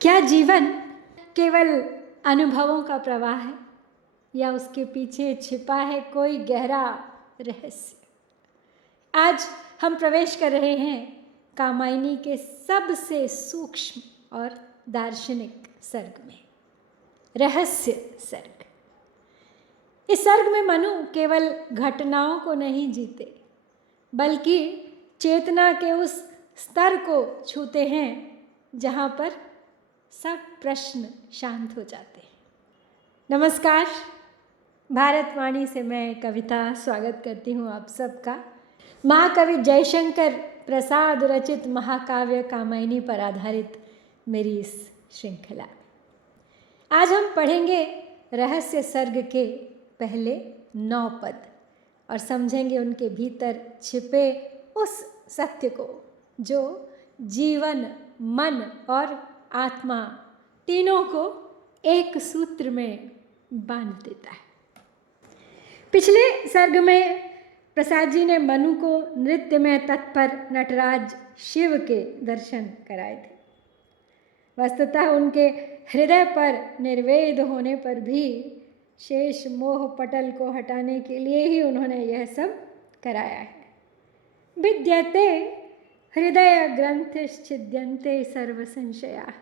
क्या जीवन केवल अनुभवों का प्रवाह है या उसके पीछे छिपा है कोई गहरा रहस्य? आज हम प्रवेश कर रहे हैं कामायनी के सबसे सूक्ष्म और दार्शनिक सर्ग में, रहस्य सर्ग। इस सर्ग में मनु केवल घटनाओं को नहीं जीते बल्कि चेतना के उस स्तर को छूते हैं जहाँ पर सब प्रश्न शांत हो जाते हैं। नमस्कार, भारतवाणी से मैं कविता स्वागत करती हूँ आप सबका। महाकवि जयशंकर प्रसाद रचित महाकाव्य कामायनी पर आधारित मेरी इस श्रृंखला में आज हम पढ़ेंगे रहस्य सर्ग के पहले 9 पद और समझेंगे उनके भीतर छिपे उस सत्य को जो जीवन, मन और आत्मा तीनों को एक सूत्र में बांध देता है। पिछले सर्ग में प्रसाद जी ने मनु को नृत्य में तत्पर नटराज शिव के दर्शन कराए थे। वस्तुतः उनके हृदय पर निर्वेद होने पर भी शेष मोह पटल को हटाने के लिए ही उन्होंने यह सब कराया है। विद्यते हृदय ग्रंथिश्छिद्यन्ते सर्व संशयाः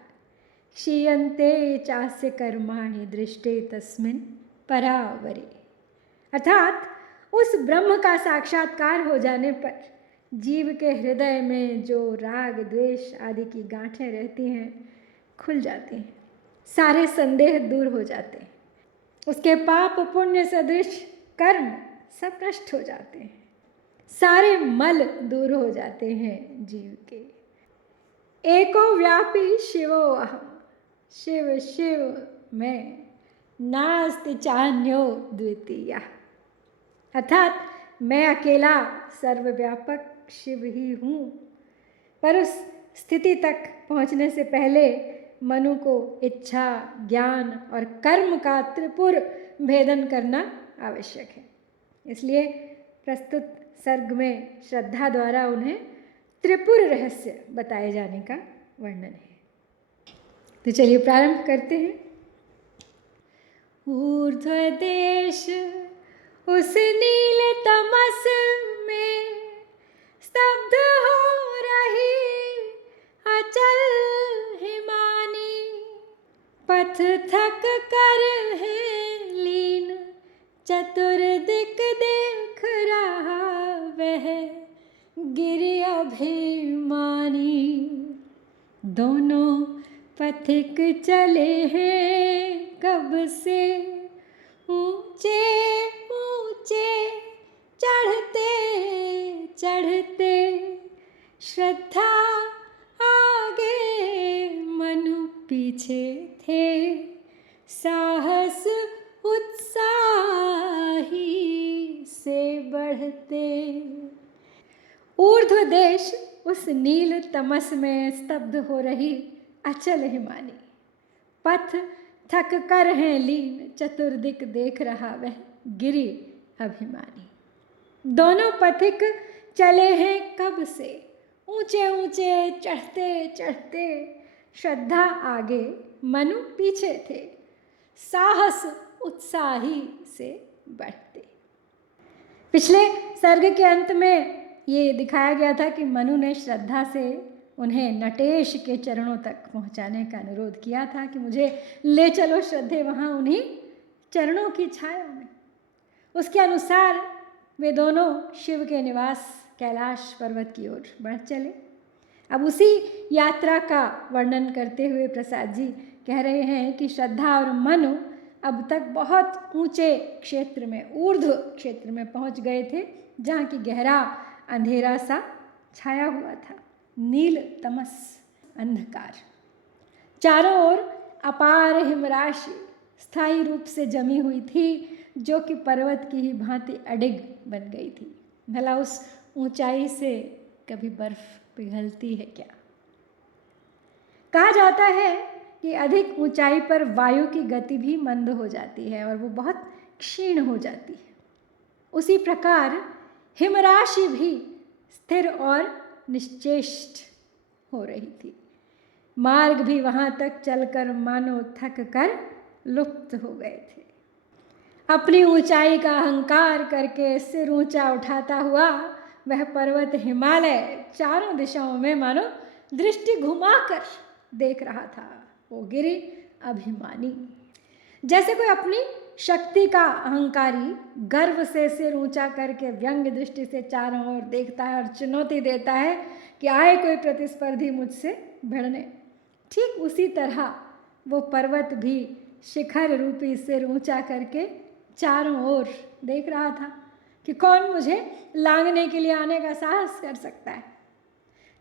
क्षीयन्ते चास्य कर्माणि दृष्टे तस्मिन् परावरे। अर्थात उस ब्रह्म का साक्षात्कार हो जाने पर जीव के हृदय में जो राग द्वेष आदि की गांठें रहती हैं खुल जाती हैं, सारे संदेह दूर हो जाते हैं, उसके पाप पुण्य सदृश कर्म सब नष्ट हो जाते हैं, सारे मल दूर हो जाते हैं जीव के। एको व्यापी शिवो अहम, शिव शिव मैं, नास्ति चान्यो द्वितीया। अर्थात मैं अकेला सर्वव्यापक शिव ही हूँ। पर उस स्थिति तक पहुँचने से पहले मनु को इच्छा, ज्ञान और कर्म का त्रिपुर भेदन करना आवश्यक है। इसलिए प्रस्तुत सर्ग में श्रद्धा द्वारा उन्हें त्रिपुर रहस्य बताए जाने का वर्णन है। तो चलिए प्रारंभ करते हैं। ऊर्ध्व देश उस नील तमस में स्तब्ध हो रही अचल हिमानी, पथ थक कर है लीन चतुर्दिक देख रहा वह गिरि अभिमानी। दोनों पथिक चले हैं कब से ऊंचे ऊंचे चढ़ते चढ़ते, श्रद्धा आगे मनु पीछे थे, साहस उत्साही से बढ़ते। ऊर्ध्व देश उस नील तमस में स्तब्ध हो रही अचल हिमानी, पथ थक कर है लीन चतुर्दिक देख रहा वह गिरि अभिमानी। दोनों पथिक चले हैं कब से ऊंचे ऊंचे चढ़ते चढ़ते, श्रद्धा आगे मनु पीछे थे, साहस उत्साही से बढ़ते। पिछले सर्ग के अंत में ये दिखाया गया था कि मनु ने श्रद्धा से उन्हें नटेश के चरणों तक पहुंचाने का अनुरोध किया था कि मुझे ले चलो श्रद्धे वहाँ उन्हीं चरणों की छाया में। उसके अनुसार वे दोनों शिव के निवास कैलाश पर्वत की ओर बढ़ चले। अब उसी यात्रा का वर्णन करते हुए प्रसाद जी कह रहे हैं कि श्रद्धा और मनु अब तक बहुत ऊंचे क्षेत्र में, ऊर्ध्व क्षेत्र में पहुंच गए थे, जहाँ की गहरा अंधेरा सा छाया हुआ था, नील तमस अंधकार। चारों ओर अपार हिमराशि स्थायी रूप से जमी हुई थी, जो कि पर्वत की ही भांति अडिग बन गई थी। भला उस ऊंचाई से कभी बर्फ पिघलती है क्या? कहा जाता है कि अधिक ऊंचाई पर वायु की गति भी मंद हो जाती है और वो बहुत क्षीण हो जाती है। उसी प्रकार हिमराशि भी स्थिर और निश्चेष्ट हो रही थी। मार्ग भी वहाँ तक चलकर मानो थक कर लुप्त हो गए थे। अपनी ऊंचाई का अहंकार करके सिर ऊंचा उठाता हुआ वह पर्वत हिमालय चारों दिशाओं में मानो दृष्टि घुमाकर देख रहा था। वो गिरि अभिमानी, जैसे कोई अपनी शक्ति का अहंकारी गर्व से सिर ऊंचा करके व्यंग दृष्टि से चारों ओर देखता है और चुनौती देता है कि आए कोई प्रतिस्पर्धी मुझसे भिड़ने। ठीक उसी तरह वो पर्वत भी शिखर रूपी सिर ऊंचा करके चारों ओर देख रहा था कि कौन मुझे लांघने के लिए आने का साहस कर सकता है।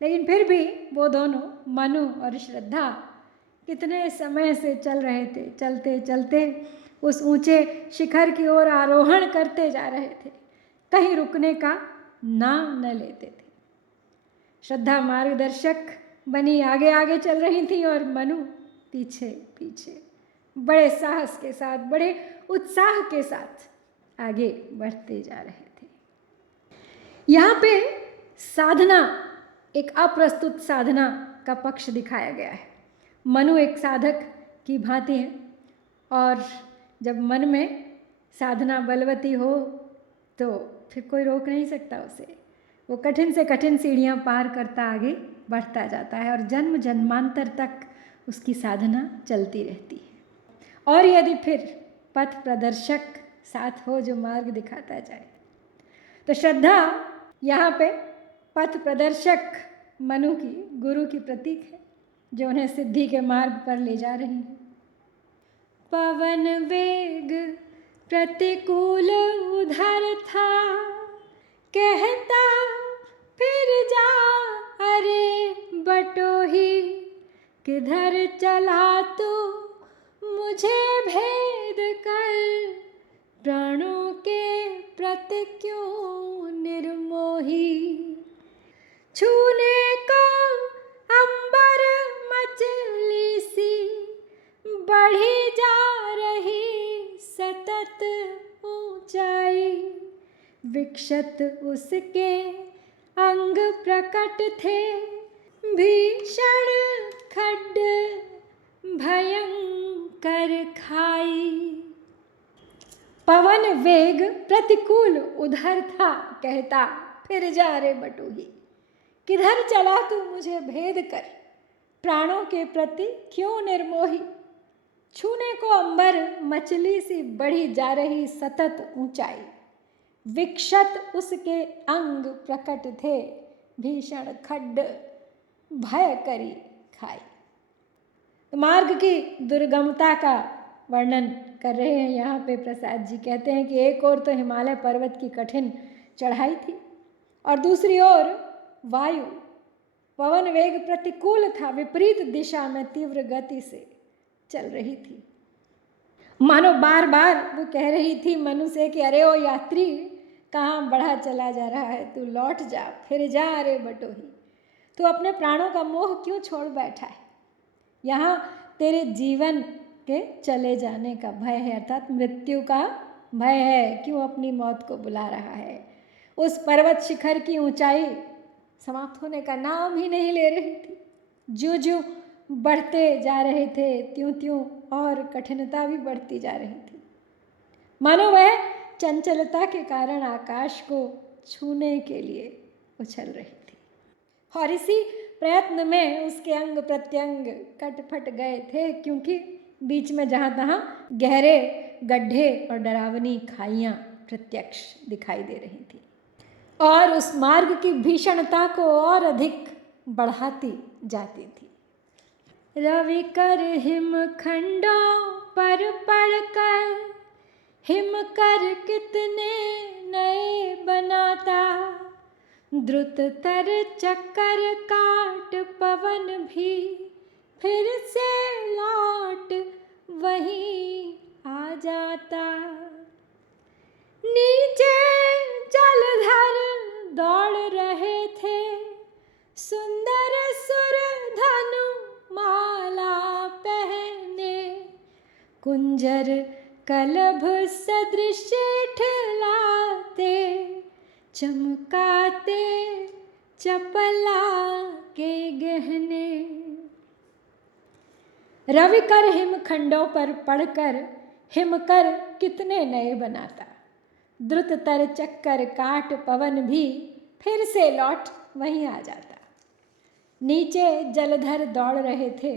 लेकिन फिर भी वो दोनों, मनु और श्रद्धा, कितने समय से चल रहे थे। चलते चलते उस ऊंचे शिखर की ओर आरोहण करते जा रहे थे, कहीं रुकने का नाम न लेते थे। श्रद्धा मार्गदर्शक बनी आगे आगे चल रही थी और मनु पीछे पीछे बड़े साहस के साथ, बड़े उत्साह के साथ आगे बढ़ते जा रहे थे। यहाँ पे साधना, एक अप्रस्तुत साधना का पक्ष दिखाया गया है। मनु एक साधक की भांति है और जब मन में साधना बलवती हो तो फिर कोई रोक नहीं सकता उसे। वो कठिन से कठिन सीढ़ियाँ पार करता आगे बढ़ता जाता है और जन्म जन्मांतर तक उसकी साधना चलती रहती है। और यदि फिर पथ प्रदर्शक साथ हो जो मार्ग दिखाता जाए, तो श्रद्धा यहाँ पे पथ प्रदर्शक मनु की, गुरु की प्रतीक है जो उन्हें सिद्धि के मार्ग पर ले जा रही है। पवन वेग प्रतिकूल उधर था, कहता फिर जा अरे बटोही, किधर चला तू मुझे भेद कर, प्राणों के प्रति क्यों निर्मोही, छूने को अंबर मचली सी, बढ़ी जा रही सतत ऊंचाई, विक्षत उसके अंग प्रकट थे, भीषण खड्ड भयंकर खाई। पवन वेग प्रतिकूल उधर था, कहता फिर जा रे बटोही, किधर चला तू मुझे भेद कर, प्राणों के प्रति क्यों निर्मोही, छूने को अंबर मछली सी बढ़ी जा रही सतत ऊंचाई, विक्षत उसके अंग प्रकट थे, भीषण खड्ड भय करी खाई। मार्ग की दुर्गमता का वर्णन कर रहे हैं यहाँ पे प्रसाद जी। कहते हैं कि एक ओर तो हिमालय पर्वत की कठिन चढ़ाई थी और दूसरी ओर वायु, पवन वेग प्रतिकूल था, विपरीत दिशा में तीव्र गति से चल रही थी। मानो बार बार वो कह रही थी मनु से कि अरे ओ यात्री, कहाँ बढ़ा चला जा रहा है, तू लौट जा, फिर जा अरे बटोही, तू अपने प्राणों का मोह क्यों छोड़ बैठा है, यहाँ तेरे जीवन के चले जाने का भय है, अर्थात मृत्यु का भय है, क्यों अपनी मौत को बुला रहा है। उस पर्वत शिखर की ऊंचाई समाप्त होने का नाम ही नहीं ले रही थी। जो जो बढ़ते जा रहे थे त्यों त्यों और कठिनता भी बढ़ती जा रही थी, मानो वह चंचलता के कारण आकाश को छूने के लिए उछल रही थी। और इसी प्रयत्न में उसके अंग प्रत्यंग कटफट गए थे, क्योंकि बीच में जहाँ तहाँ गहरे गड्ढे और डरावनी खाइयाँ प्रत्यक्ष दिखाई दे रही थी और उस मार्ग की भीषणता को और अधिक बढ़ाती जाती थी। रवि कर हिमखंडों पर पड़कर, हिम कर कितने नए बनाता, द्रुत तर चक्कर काट पवन भी फिर से लौट वहीं आ जाता। नीचे जलधर दौड़ रहे थे, सुंदर सुर धनु माला पहने, कुंजर कलभ सदृश ठिलाते, चमकाते चपला के गहने। रविकर हिमखंडों पर पढ़कर हिमकर कितने नए बनाता। द्रुततर चक्कर काट पवन भी फिर से लौट वहीं आ जाता। नीचे जलधर दौड़ रहे थे,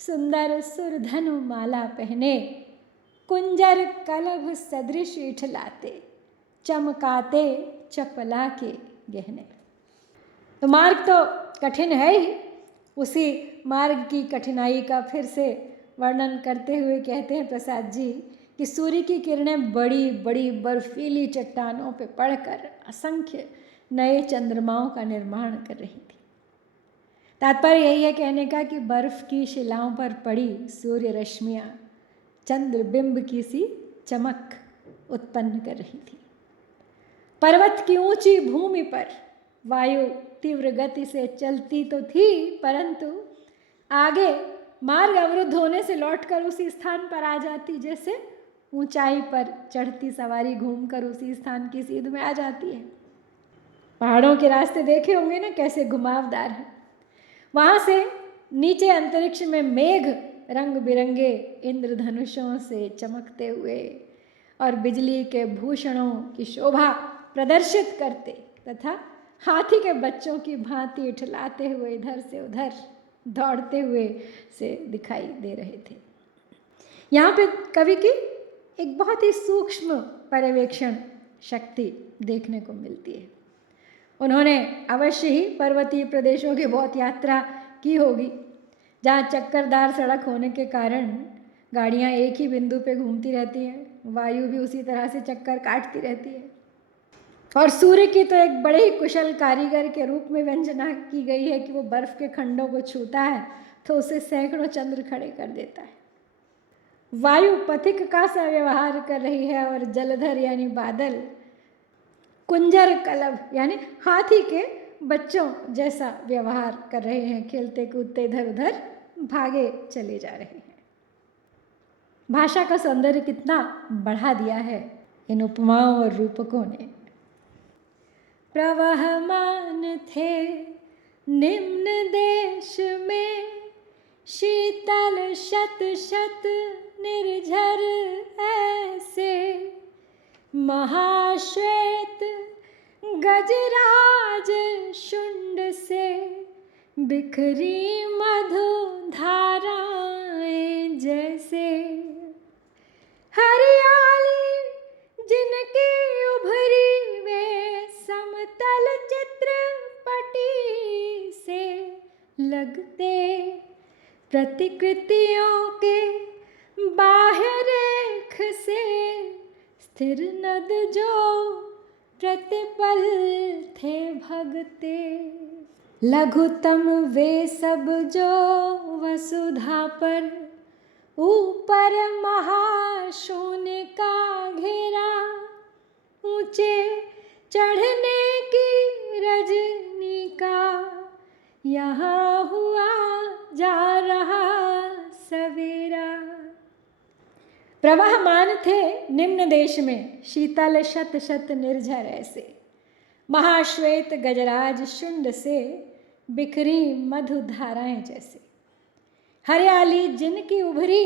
सुंदर सुरधनु माला पहने, कुंजर कलभ सदृश इठलाते, चमकाते चपला के गहने। तो मार्ग तो कठिन है ही, उसी मार्ग की कठिनाई का फिर से वर्णन करते हुए कहते हैं प्रसाद जी कि सूर्य की किरणें बड़ी बड़ी बर्फीली चट्टानों पे पड़कर असंख्य नए चंद्रमाओं का निर्माण कर रही थी। तात्पर्य यही है कहने का कि बर्फ की शिलाओं पर पड़ी सूर्य रश्मियाँ चंद्रबिंब की सी चमक उत्पन्न कर रही थी। पर्वत की ऊंची भूमि पर वायु तीव्र गति से चलती तो थी, परंतु आगे मार्ग अवरुद्ध होने से लौटकर उसी स्थान पर आ जाती, जैसे ऊंचाई पर चढ़ती सवारी घूमकर उसी स्थान की सीध में आ जाती है। पहाड़ों के रास्ते देखे होंगे ना, कैसे घुमावदार हैं। वहाँ से नीचे अंतरिक्ष में मेघ रंग बिरंगे इंद्रधनुषों से चमकते हुए और बिजली के भूषणों की शोभा प्रदर्शित करते तथा हाथी के बच्चों की भांति इठलाते हुए इधर से उधर दौड़ते हुए से दिखाई दे रहे थे। यहाँ पे कवि की एक बहुत ही सूक्ष्म पर्यवेक्षण शक्ति देखने को मिलती है। उन्होंने अवश्य ही पर्वतीय प्रदेशों की बहुत यात्रा की होगी, जहाँ चक्करदार सड़क होने के कारण गाड़ियाँ एक ही बिंदु पे घूमती रहती हैं, वायु भी उसी तरह से चक्कर काटती रहती है, और सूर्य की तो एक बड़े ही कुशल कारीगर के रूप में व्यंजना की गई है कि वो बर्फ़ के खंडों को छूता है तो उसे सैकड़ों चंद्र खड़े कर देता है। वायु पथिक का सा व्यवहार कर रही है और जलधर यानी बादल कुंजर कलभ यानी हाथी के बच्चों जैसा व्यवहार कर रहे हैं, खेलते कूदते इधर उधर भागे चले जा रहे हैं। भाषा का सौंदर्य कितना बढ़ा दिया है इन उपमाओं और रूपकों ने। प्रवहमान थे निम्न देश में, शीतल शत शत निर्झर ऐसे, महाश्वेत गजराज शुंड से, बिखरी मधु धाराएं जैसे, हरियाली जिनकी उभरी वे समतल चित्र पटी से लगते, प्रतिकृतियों के बाह्य रेख से स्थिर नद जो प्रतिपल थे भगते, लघुतम वे सब जो वसुधा पर ऊपर महाशून्य का घेरा, ऊंचे चढ़ने की रजनी का यहाँ हुआ जा रहा सवेरा। प्रवाहमान थे निम्न देश में, शीतल शत शत निर्झर ऐसे, महाश्वेत गजराज शुंड से, बिखरी मधु धाराएं जैसे, हरियाली जिनकी उभरी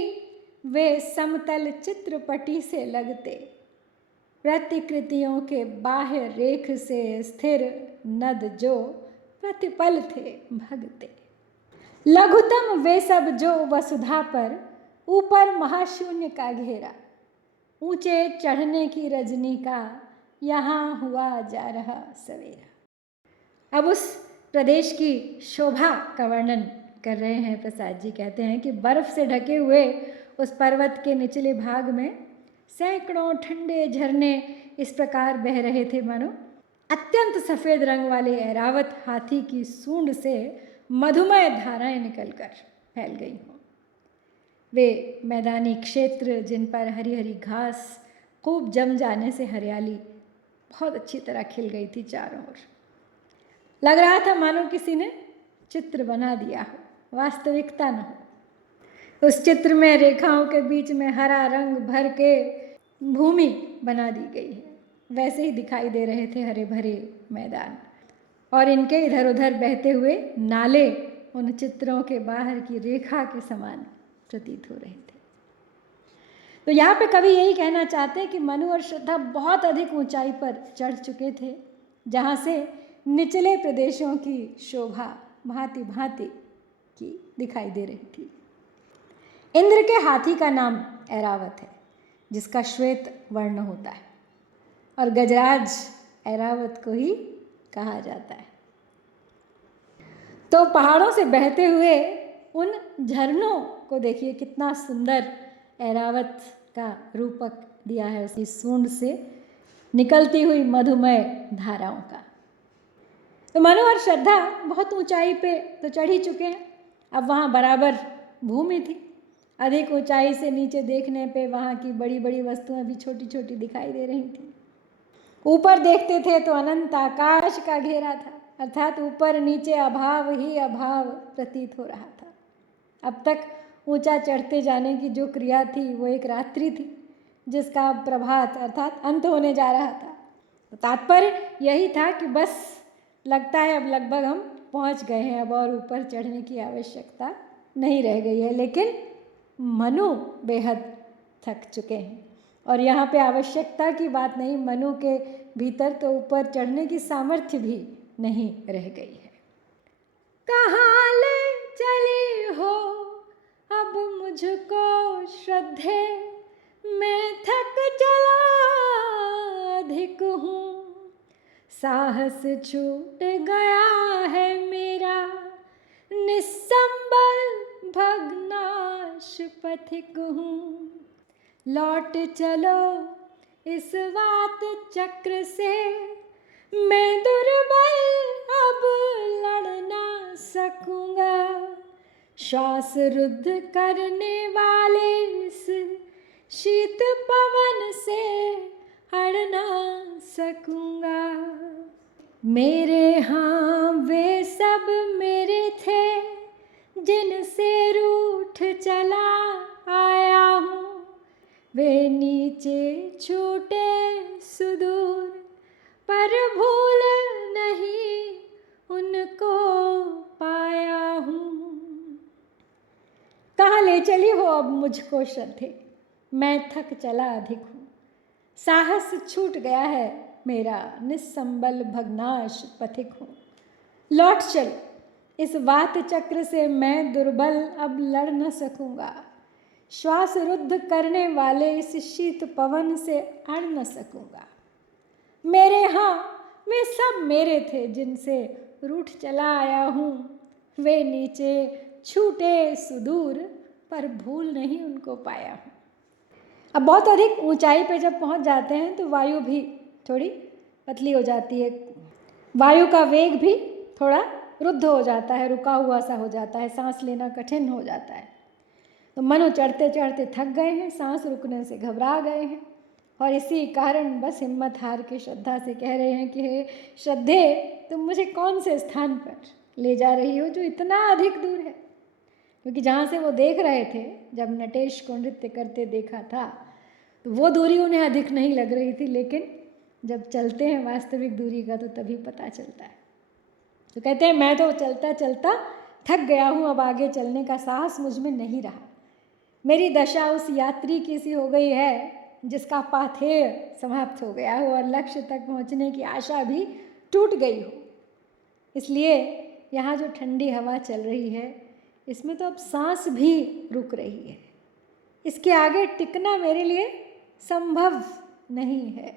वे समतल चित्रपटी से लगते, प्रतिकृतियों के बाह्य रेख से स्थिर नद जो प्रतिपल थे भगते, लघुतम वे सब जो वसुधा पर ऊपर महाशून्य का घेरा, ऊंचे चढ़ने की रजनी का यहाँ हुआ जा रहा सवेरा। अब उस प्रदेश की शोभा का वर्णन कर रहे हैं प्रसाद जी। कहते हैं कि बर्फ से ढके हुए उस पर्वत के निचले भाग में सैकड़ों ठंडे झरने इस प्रकार बह रहे थे मानो अत्यंत सफ़ेद रंग वाले ऐरावत हाथी की सूंड से मधुमय धाराएं निकलकर फैल गई हों। वे मैदानी क्षेत्र जिन पर हरी हरी घास खूब जम जाने से हरियाली बहुत अच्छी तरह खिल गई थी चारों ओर। लग रहा था मानो किसी ने चित्र बना दिया हो, वास्तविकता न हो। उस चित्र में रेखाओं के बीच में हरा रंग भर के भूमि बना दी गई है, वैसे ही दिखाई दे रहे थे हरे भरे मैदान, और इनके इधर उधर बहते हुए नाले उन चित्रों के बाहर की रेखा के समान प्रतीत हो रहे थे। तो यहाँ पे कवि यही कहना चाहते हैं कि मनु और श्रद्धा बहुत अधिक ऊंचाई पर चढ़ चुके थे, जहाँ से निचले प्रदेशों की शोभा भांति भांति की दिखाई दे रही थी। इंद्र के हाथी का नाम ऐरावत है, जिसका श्वेत वर्ण होता है, और गजराज ऐरावत को ही कहा जाता है। तो पहाड़ों से बहते हुए उन झरनों को देखिए, कितना सुंदर ऐरावत का रूपक दिया है उसकी सूंड से निकलती हुई मधुमय धाराओं का। तो मनु और श्रद्धा बहुत ऊंचाई पे तो चढ़ ही चुके हैं, अब वहाँ बराबर भूमि थी। अधिक ऊंचाई से नीचे देखने पे वहाँ की बड़ी बड़ी वस्तुएं भी छोटी छोटी दिखाई दे रही थी। ऊपर देखते थे तो अनंत आकाश का घेरा था, अर्थात ऊपर नीचे अभाव ही अभाव प्रतीत हो रहा था। अब तक ऊंचा चढ़ते जाने की जो क्रिया थी वो एक रात्रि थी, जिसका प्रभात अर्थात अंत होने जा रहा था। तो तात्पर्य यही था कि बस लगता है अब लगभग हम पहुंच गए हैं, अब और ऊपर चढ़ने की आवश्यकता नहीं रह गई है। लेकिन मनु बेहद थक चुके हैं, और यहाँ पे आवश्यकता की बात नहीं, मनु के भीतर तो ऊपर चढ़ने की सामर्थ्य भी नहीं रह गई है। कहाँ ले चली हो अब मुझको श्रद्धे, मैं थक चला अधिक हूँ, साहस छूट गया है मेरा, निस्संबल भग्नाश पथिक हूँ। लौट चलो इस वात चक्र से, मैं दुर्बल अब लड़ ना सकूँगा, श्वास रुद्ध करने वाले इस शीत पवन से हट ना सकूँगा। मेरे हाँ वे सब मेरे थे, जिनसे रूठ चला आया हूँ, वे नीचे छूटे सुदूर, पर भूल नहीं उनको पाया हूँ। कहाँ ले चली हो अब मुझको श्रद्धे, मैं थक चला अधिक हूँ, साहस छूट गया है मेरा, निस्संबल भग्नाश पथिक हूँ। लौट चल इस वात चक्र से, मैं दुर्बल अब लड़ न सकूँगा, श्वास रुद्ध करने वाले इस शीत पवन से अड़ न सकूँगा। मेरे हाँ वे सब मेरे थे, जिनसे रूठ चला आया हूँ, वे नीचे छूटे सुदूर, पर भूल नहीं उनको पाया हूँ। अब बहुत अधिक ऊंचाई पे जब पहुंच जाते हैं तो वायु भी थोड़ी पतली हो जाती है, वायु का वेग भी थोड़ा रुद्ध हो जाता है, रुका हुआ सा हो जाता है, सांस लेना कठिन हो जाता है। तो मनु चढ़ते चढ़ते थक गए हैं, सांस रुकने से घबरा गए हैं, और इसी कारण बस हिम्मत हार के श्रद्धा से कह रहे हैं कि हे श्रद्धे, तुम मुझे कौन से स्थान पर ले जा रही हो जो इतना अधिक दूर है। क्योंकि जहाँ से वो देख रहे थे, जब नटेश को नृत्य करते देखा था, तो वो दूरी उन्हें अधिक नहीं लग रही थी, लेकिन जब चलते हैं वास्तविक दूरी का तो तभी पता चलता है। तो कहते हैं मैं तो चलता चलता थक गया हूँ, अब आगे चलने का साहस मुझ में नहीं रहा। मेरी दशा उस यात्री की सी हो गई है जिसका पाथेय समाप्त हो गया हो और लक्ष्य तक पहुँचने की आशा भी टूट गई हो। इसलिए यहाँ जो ठंडी हवा चल रही है, इसमें तो अब सांस भी रुक रही है, इसके आगे टिकना मेरे लिए संभव नहीं है।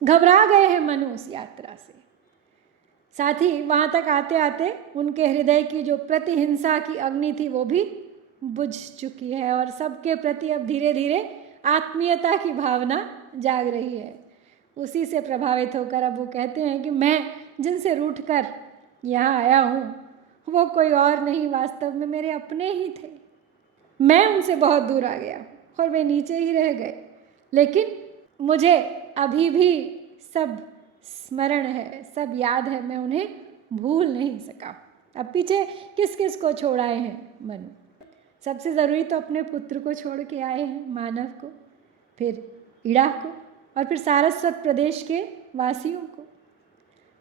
घबरा गए हैं मनु उस यात्रा से। साथ ही वहाँ तक आते आते उनके हृदय की जो प्रतिहिंसा की अग्नि थी वो भी बुझ चुकी है, और सबके प्रति अब धीरे धीरे आत्मीयता की भावना जाग रही है। उसी से प्रभावित होकर अब वो कहते हैं कि मैं जिनसे रूठकर यहाँ आया हूँ वो कोई और नहीं, वास्तव में मेरे अपने ही थे। मैं उनसे बहुत दूर आ गया और वे नीचे ही रह गए, लेकिन मुझे अभी भी सब स्मरण है, सब याद है, मैं उन्हें भूल नहीं सका। अब पीछे किस किस को छोड़ आए हैं मनु? सबसे ज़रूरी तो अपने पुत्र को छोड़ के आए हैं, मानव को, फिर इड़ा को, और फिर सारस्वत प्रदेश के वासियों को।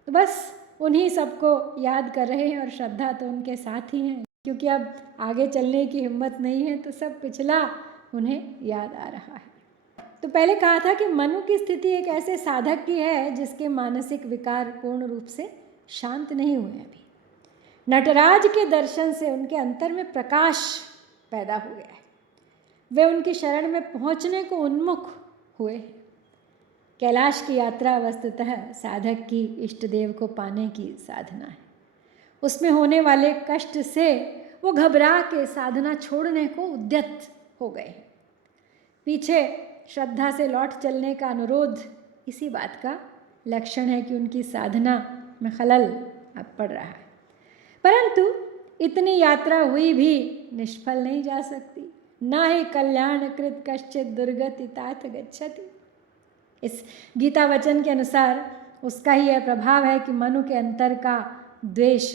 तो बस उन्हीं सबको याद कर रहे हैं, और श्रद्धा तो उनके साथ ही हैं। क्योंकि अब आगे चलने की हिम्मत नहीं है, तो सब पिछला उन्हें याद आ रहा है। तो पहले कहा था कि मनु की स्थिति एक ऐसे साधक की है जिसके मानसिक विकार पूर्ण रूप से शांत नहीं हुए अभी। नटराज के दर्शन से उनके अंतर में प्रकाश पैदा हो गया है। वे उनकी शरण में पहुंचने को उन्मुख हुए। कैलाश की यात्रा वस्तुतः साधक की इष्ट देव को पाने की साधना है। उसमें होने वाले कष्ट से वो घबरा के साधना छोड़ने को उद्यत हो गए। पीछे श्रद्धा से लौट चलने का अनुरोध इसी बात का लक्षण है कि उनकी साधना में खलल अब पड़ रहा है। परंतु इतनी यात्रा हुई भी निष्फल नहीं जा सकती। न ही कल्याण कृत कश्चित दुर्गति तात गच्छति। इस गीता वचन के अनुसार उसका ही यह प्रभाव है कि मनु के अंतर का द्वेष,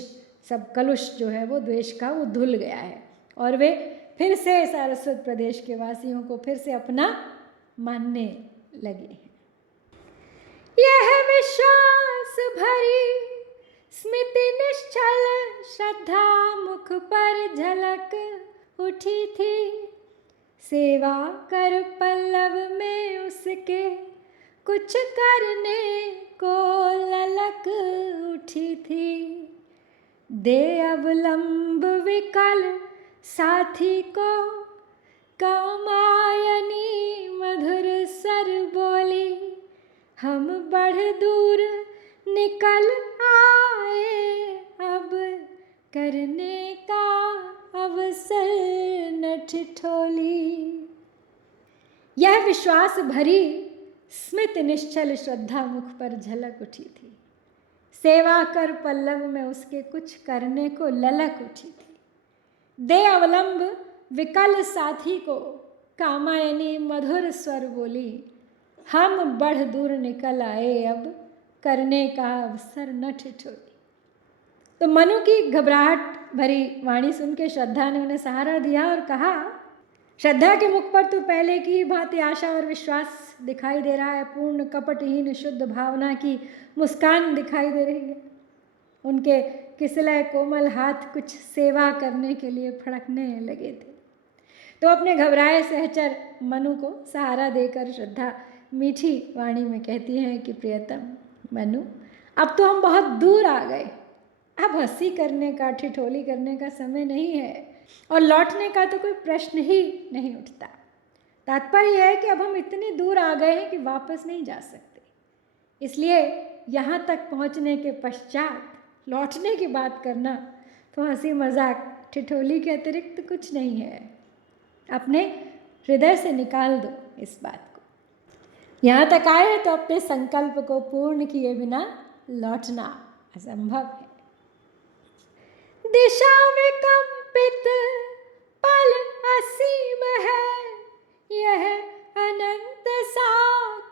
सब कलुष जो है वो द्वेष का, वो धुल गया है और वे फिर से सारस्वत प्रदेश के वासियों को फिर से अपना मानने लगे हैं। यह विश्वास भरी स्मृति निश्चल श्रद्धा मुख पर झलक उठी थी। सेवा कर पल्लव में उसके कुछ करने को ललक उठी थी। दे अवलंब विकल साथी को कामायनी मधुर सर बोली। हम बढ़ दूर निकल आए अब करने का अवसर न ठिठोली। यह विश्वास भरी स्मित निश्चल श्रद्धा मुख पर झलक उठी थी। सेवा कर पल्लव में उसके कुछ करने को ललक उठी थी। दे अवलंब विकल साथी को कामायनी मधुर स्वर बोली। हम बढ़ दूर निकल आए अब करने का अवसर न ठिठोली। तो मनु की घबराहट भरी वाणी सुन के श्रद्धा ने उन्हें सहारा दिया और कहा, श्रद्धा के मुख पर तो पहले की भांति आशा और विश्वास दिखाई दे रहा है। पूर्ण कपटहीन शुद्ध भावना की मुस्कान दिखाई दे रही है। उनके किसलय कोमल हाथ कुछ सेवा करने के लिए फड़कने लगे थे। तो अपने घबराए सहचर मनु को सहारा देकर श्रद्धा मीठी वाणी में कहती हैं कि प्रियतम मनु, अब तो हम बहुत दूर आ गए। अब हंसी करने का, ठिठोली करने का समय नहीं है और लौटने का तो कोई प्रश्न ही नहीं उठता। तात्पर्य यह है कि अब हम इतनी दूर आ गए हैं कि वापस नहीं जा सकते। इसलिए यहाँ तक पहुँचने के पश्चात लौटने की बात करना तो हंसी मजाक ठिठोली के अतिरिक्त कुछ नहीं है। अपने हृदय से निकाल दो इस बात को। यहाँ तक आए तो अपने संकल्प को पूर्ण किए बिना लौटना असंभव है। दिशा में कंपित पल असीम है, यह अनंत सा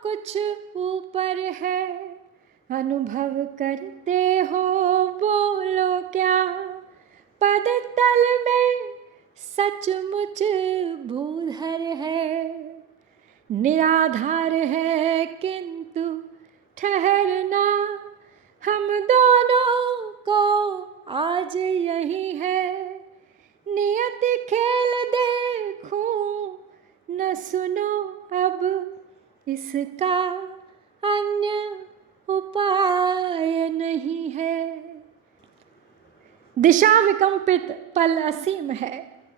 कुछ ऊपर है। अनुभव करते हो बोलो क्या, पद तल में सचमुच भूधर है। निराधार है किंतु ठहरना हम दोनों को आज यही है। नियत खेल देखूं न सुनो अब इसका अन्य उपाय नहीं है। दिशा विकंपित पल असीम है,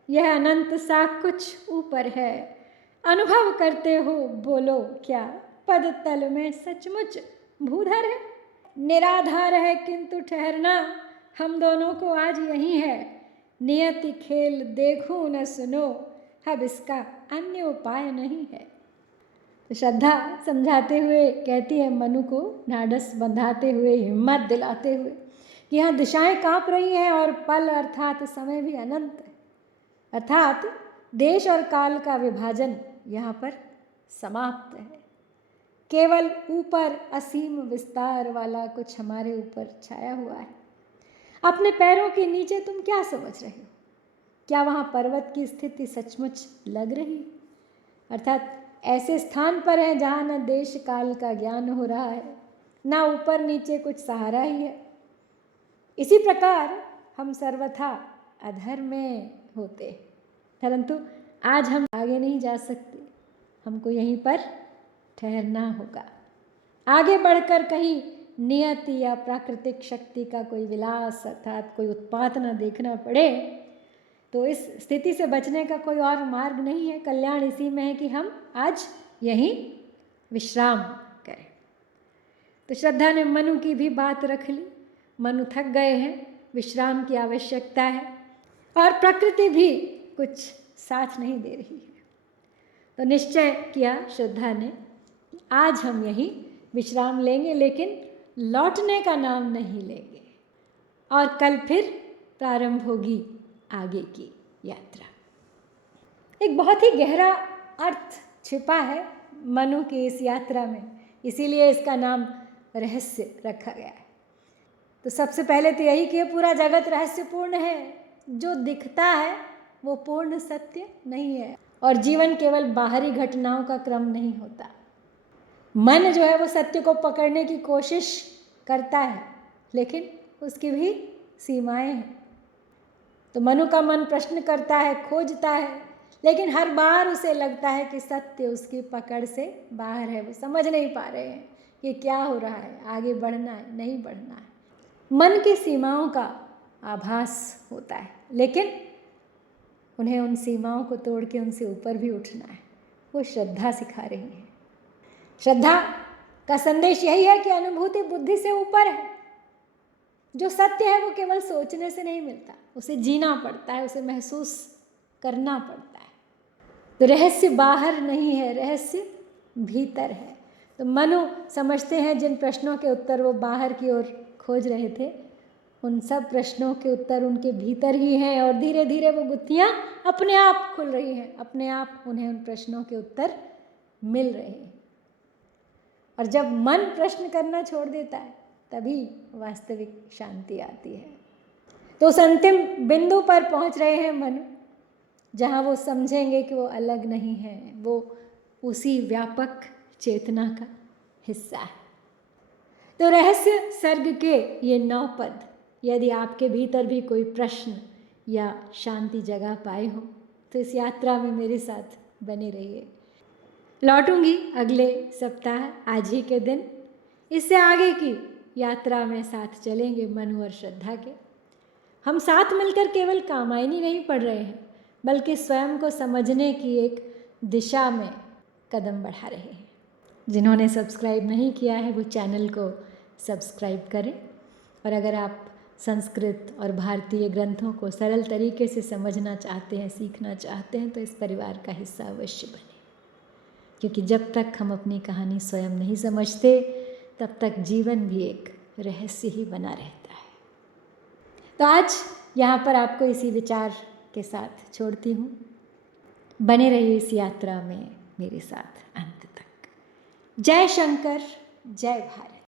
यह अनंत सा कुछ ऊपर है। अनुभव करते हो बोलो क्या, पद तल में सचमुच भूधर है। निराधार है किंतु ठहरना हम दोनों को आज यही है। नियति खेल देखूं न सुनो, अब इसका अन्य उपाय नहीं है। तो श्रद्धा समझाते हुए कहती है मनु को, ढाढ़स बंधाते हुए, हिम्मत दिलाते हुए कि यहाँ दिशाएं कांप रही हैं और पल अर्थात समय भी अनंत है। अर्थात देश और काल का विभाजन यहाँ पर समाप्त है। केवल ऊपर असीम विस्तार वाला कुछ हमारे ऊपर छाया हुआ है। अपने पैरों के नीचे तुम क्या समझ रहे हो? क्या वहाँ पर्वत की स्थिति सचमुच लग रही? अर्थात ऐसे स्थान पर है जहाँ न देश काल का ज्ञान हो रहा है, ना ऊपर नीचे कुछ सहारा ही है। इसी प्रकार हम सर्वथा अधर में होते, परंतु आज हम आगे नहीं जा सकते, हमको यहीं पर ठहरना होगा। आगे बढ़कर कहीं नियति या प्राकृतिक शक्ति का कोई विलास अर्थात कोई उत्पात न देखना पड़े, तो इस स्थिति से बचने का कोई और मार्ग नहीं है। कल्याण इसी में है कि हम आज यहीं विश्राम करें। तो श्रद्धा ने मनु की भी बात रख ली। मनु थक गए हैं, विश्राम की आवश्यकता है, और प्रकृति भी कुछ साथ नहीं दे रही है। तो निश्चय किया श्रद्धा ने, आज हम यहीं विश्राम लेंगे, लेकिन लौटने का नाम नहीं लेंगे, और कल फिर प्रारंभ होगी आगे की यात्रा। एक बहुत ही गहरा अर्थ छिपा है मनु की इस यात्रा में, इसीलिए इसका नाम रहस्य रखा गया है। तो सबसे पहले तो यही कि पूरा जगत रहस्यपूर्ण है। जो दिखता है वो पूर्ण सत्य नहीं है, और जीवन केवल बाहरी घटनाओं का क्रम नहीं होता। मन जो है वो सत्य को पकड़ने की कोशिश करता है, लेकिन उसकी भी सीमाएं हैं। तो मनु का मन प्रश्न करता है, खोजता है, लेकिन हर बार उसे लगता है कि सत्य उसकी पकड़ से बाहर है। वो समझ नहीं पा रहे हैं कि क्या हो रहा है, आगे बढ़ना है नहीं बढ़ना है। मन की सीमाओं का आभास होता है, लेकिन उन्हें उन सीमाओं को तोड़ के उनसे ऊपर भी उठना है। वो श्रद्धा सिखा रही है। श्रद्धा का संदेश यही है कि अनुभूति बुद्धि से ऊपर है। जो सत्य है वो केवल सोचने से नहीं मिलता, उसे जीना पड़ता है, उसे महसूस करना पड़ता है। तो रहस्य बाहर नहीं है, रहस्य भीतर है। तो मनु समझते हैं जिन प्रश्नों के उत्तर वो बाहर की ओर खोज रहे थे, उन सब प्रश्नों के उत्तर उनके भीतर ही हैं, और धीरे धीरे वो गुत्थियाँ अपने आप खुल रही हैं, अपने आप उन्हें उन प्रश्नों के उत्तर मिल रहे हैं। और जब मन प्रश्न करना छोड़ देता है, तभी वास्तविक शांति आती है। तो उस अंतिम बिंदु पर पहुंच रहे हैं मनु, जहाँ वो समझेंगे कि वो अलग नहीं है, वो उसी व्यापक चेतना का हिस्सा है। तो रहस्य सर्ग के ये 9 पद, यदि आपके भीतर भी कोई प्रश्न या शांति जगह पाए हो, तो इस यात्रा में मेरे साथ बने रहिए। लौटूंगी अगले सप्ताह आज ही के दिन। इससे आगे की यात्रा में साथ चलेंगे मनु और श्रद्धा के। हम साथ मिलकर केवल कामायनी नहीं पढ़ रहे हैं, बल्कि स्वयं को समझने की एक दिशा में कदम बढ़ा रहे हैं। जिन्होंने सब्सक्राइब नहीं किया है वो चैनल को सब्सक्राइब करें, और अगर आप संस्कृत और भारतीय ग्रंथों को सरल तरीके से समझना चाहते हैं, सीखना चाहते हैं, तो इस परिवार का हिस्सा अवश्य बने। क्योंकि जब तक हम अपनी कहानी स्वयं नहीं समझते, तब तक जीवन भी एक रहस्य ही बना रहता है। तो आज यहाँ पर आपको इसी विचार के साथ छोड़ती हूँ। बने रहिए इस यात्रा में मेरे साथ अंत तक। जय शंकर, जय भारत।